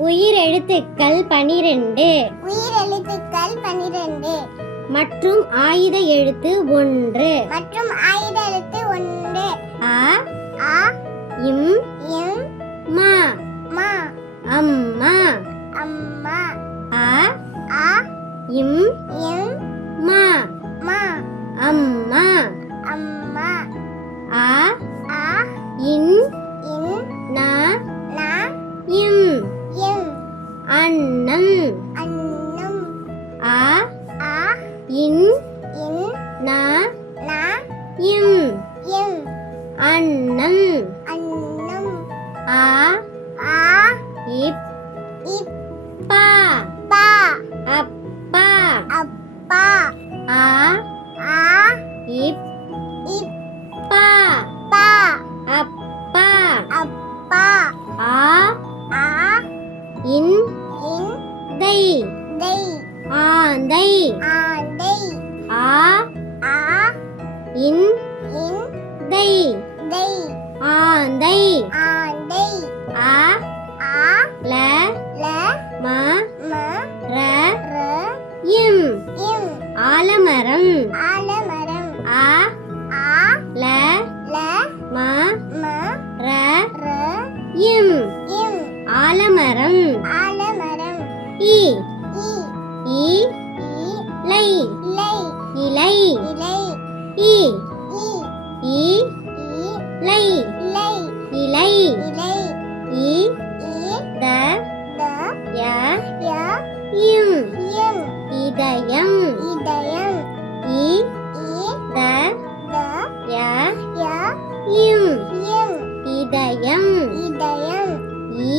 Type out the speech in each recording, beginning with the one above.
உயிரெழுத்துக்கள் 12. உயிரெழுத்துக்கள் 12. மற்றும் ஆயுத எழுத்து 1. மற்றும் ஆயுத எழுத்து 1. அ ஆ இம் இம் மா மா அம்மா. அம்மா. அ ஆ இம் இம் மா மா அம்மா. அம்மா. ஆ ஆ இன் இன் நா நா இம் இம் அன்னம். அன்னம். ஆ ஆ இன் இன் நா நா இம் இம் அன்னம். அன்னம். ஆ ஆ இப் இப் பா பா அப்பா. அப்பா. ஆ ஆ இப் இப் பா பா அப்பா. அப்பா. ஆ ஆ இன் இன் தை தை ஆந்தை. ஆந்தை. ஆ ஆ இன் இன் தை தை ஆந்தை. ஆந்தை. ஆ ஆ ல ல ம ம ர ர இம் இம் ஆலமரம். ஆலமரம். ஆ ஆ ல ல ம ம ர ர இம் இம் ஆலமரம். ஆலமரம். இ இ இ இ லை லை இலை. இலை. இ இ இ இ லை லை இலை. இலை. இ இ த த ய ய இம் இம் இதயம். இதயம். இ இ த த ய ய இம் இம் இதயம். இதயம். இ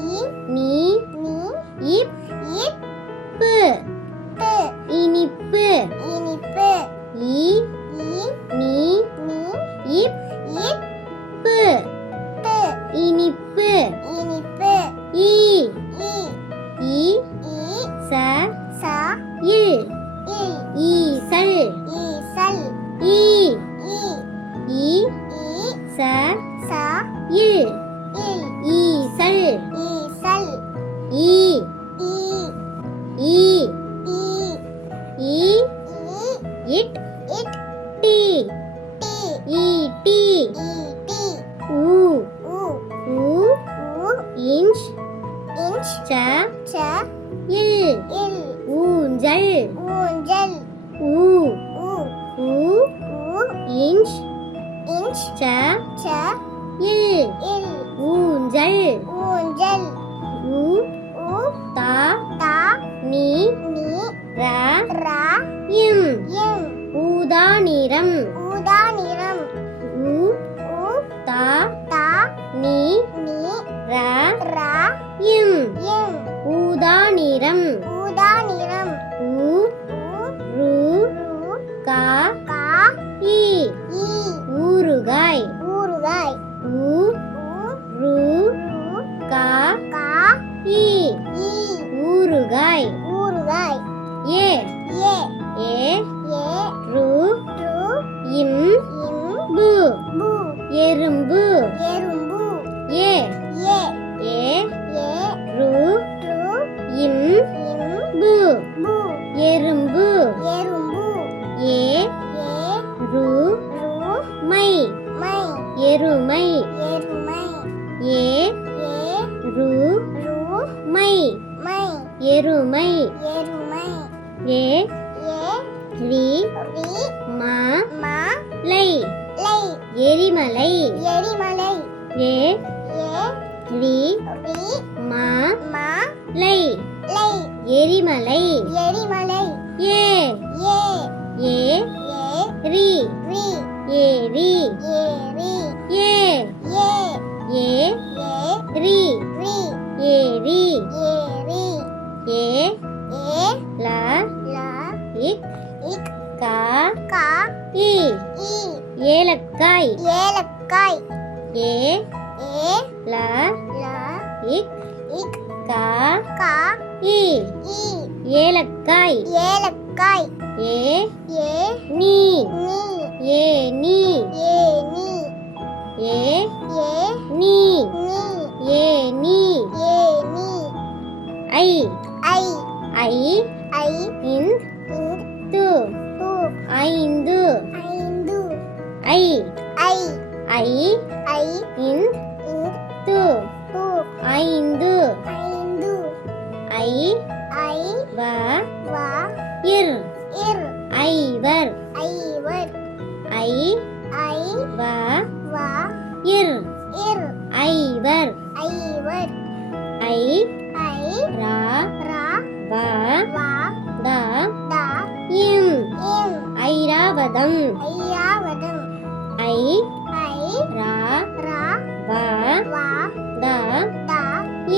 இ நீ நீ இப் இப் பு டு இனிப்பு. இனிப்பு. இ இ நீ நீ இப் இப் பு டு இனிப்பு. இனிப்பு. இ இ இ இ ச ச இல் இல் ஈசல். ஈசல். இ இ இ இ ச ச இல் இல் ஈசல். ஈசல். இ இ இ இ இ இ இட் இட் டி டி ஈட்டி. ஈட்டி. உ உ உ உ இன்ச் இன்ச் ச ச இல் இல் ஊஞ்சல். ஊஞ்சல். உ உ உ உ இன்ச் இன்ச் ச ச இல் இல் ஊஞ்சல். ஊஞ்சல். உ உ தா தா நீ நீ ர ரா இம் இம் ஊதா நிறம். ஊதா நிறம். உ உ தா தா நீ நீ ர ரா இம் இம் ஊதா நிறம். ஊதா நிறம். உ உ ரு ரு கா கா இ இ ஊறுகாய். ஊறுகாய். உ உ ரு ரு கா கா இ இ ஊறுகாய். ஊறுகாய். ஏ ஏ ஏ ஏ ரு ரு இம் இம் பு பு எறும்பு. எறும்பு. ஏ ஏ ஏ ஏ ரு ரு இம் இம் பு பு எறும்பு. எறும்பு. ஏ ஏ ரு ரு மை மை எருமை. எருமை. ஏ ஏ ரு ரு மை மை எருமை. எருமை. ஏ ஏ ரி ரி மா மா லை லை எரிமலை. எரிமலை. ஏ ஏ ரி ரி மா மா லை லை எரிமலை. எரிமலை. ஏ ஏ ஏ ஏ ரி ரி ஏரி. ஏரி. ஏ ஏ ஏ ஏ ரி ரி ஏரி. ஏரி. ஏ ஏ ல ல இக் இக் கா கா இ இ ஏலக்காய். ஏலக்காய். ஏ ஏ ல ல இக் இக் கா கா இ இ ஏலக்காய். ஏலக்காய். ஏ ஏ நீ நீ ஏ நீ ஏ நீ ஏ ஏ நீ நீ ஏ நீ ஏ நீ ஐ ஐ ஐ ஐ இந்து இந்து ஐந்து ஐந்து ஐ ஐ ஐ ஐ இந்து து ஐந்து ஐந்து ஐ ஐ வ வ இர் இர் ஐவர் ஐவர் ஐ ஐ வ வ இர் இர் ஐவர் ஐவர் ஐ ஐ ரா ரா வ வ த த இம் இம் ஐராவதம் ஐயாவதம் ஐ ஐ ரா ரா வ வ த த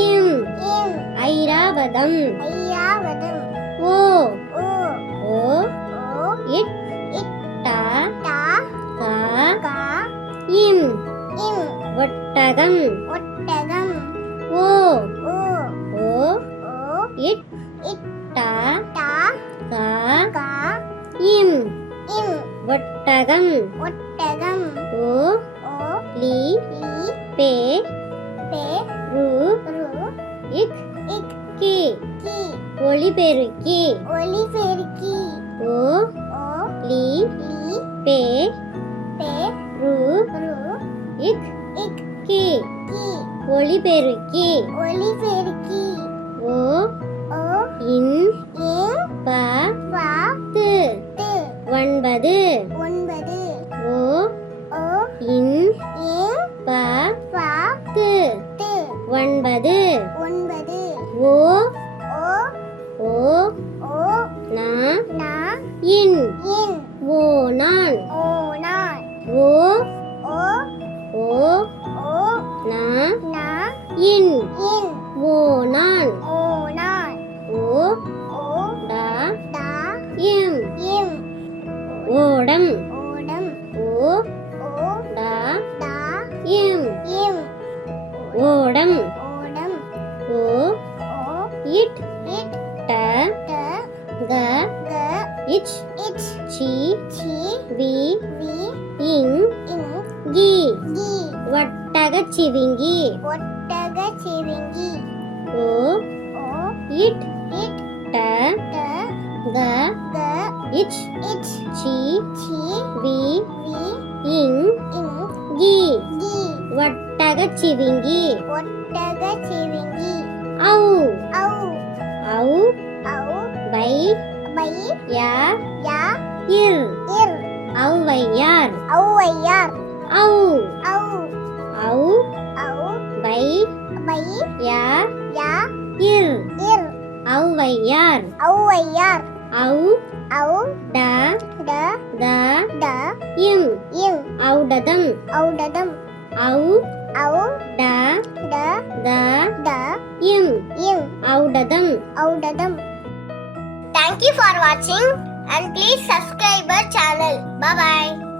இம் இம் ஐராவதம் ஐயாவதம் ஓ ஓ ஓ ஓ இட் இட் ட ட க க இம் இம் ஒட்டகம் ஒட்டகம் ஓ ஓ ஓ ஓ இட் இட் ட ட க க இம் இம் ஒட்டகம் ஒட்டகம் ஓ ஓ லி லி பே பே ரு ரு இக் இக் கி கி ஒளிபெருக்கி ஒலி பெருக்கி ஓ ஓ லி லி பே பே ரு ரு இக் இக் கி கி ஒளிபெருக்கி ஒலி பெருக்கி ஓ ஓ இன் இன் ப ப து து ஒன்பது ஒன்பது ஓ ஓ இன் இன் ப ப து து ஒன்பது ஒன்பது ஓ ஓ ஓ ஓ நா நா இன் இன் ஓ நான் ஓ நான் ஓ ஓ ஓ ஓ நா நா இன் இன் ஓ நான் ஓ நான் ஓ ஓ ட ட இம் இம் ஓடம் ஓடம் ஓ ஓ ட ட இம் இம் ஓடம் ஓடம் ஓ ஓ இட் இட் ட ட க க இச் இச் சி சி வி வி இங் இன் கி கி ஒட்டகச் சிவிங்கி ஒட்டக சிவிங்கி ஓ ஓ இட் இட் ட ட க க இச் இச் சி சி வி வி இங் இன் கி கி ஒட்டகச் சிவிங்கி ஒட்டக சிவிங்கி ஔ ஔ ஔ ஔ வை பை யா யா இர் இர் ஔவையார் ஔவையார் ஔ ஔ ஔ ஔ வை பை யா யா இர் இர் ஔவையார் ஔவையார் ஔ ஔ ட ட த ட இம் இம் ஔடதம் ஔடதம் ஔ ஔ ட ட த ட இம் இம் ஔடதம் ஔடதம். Thank you for watching and please subscribe our channel. Bye bye.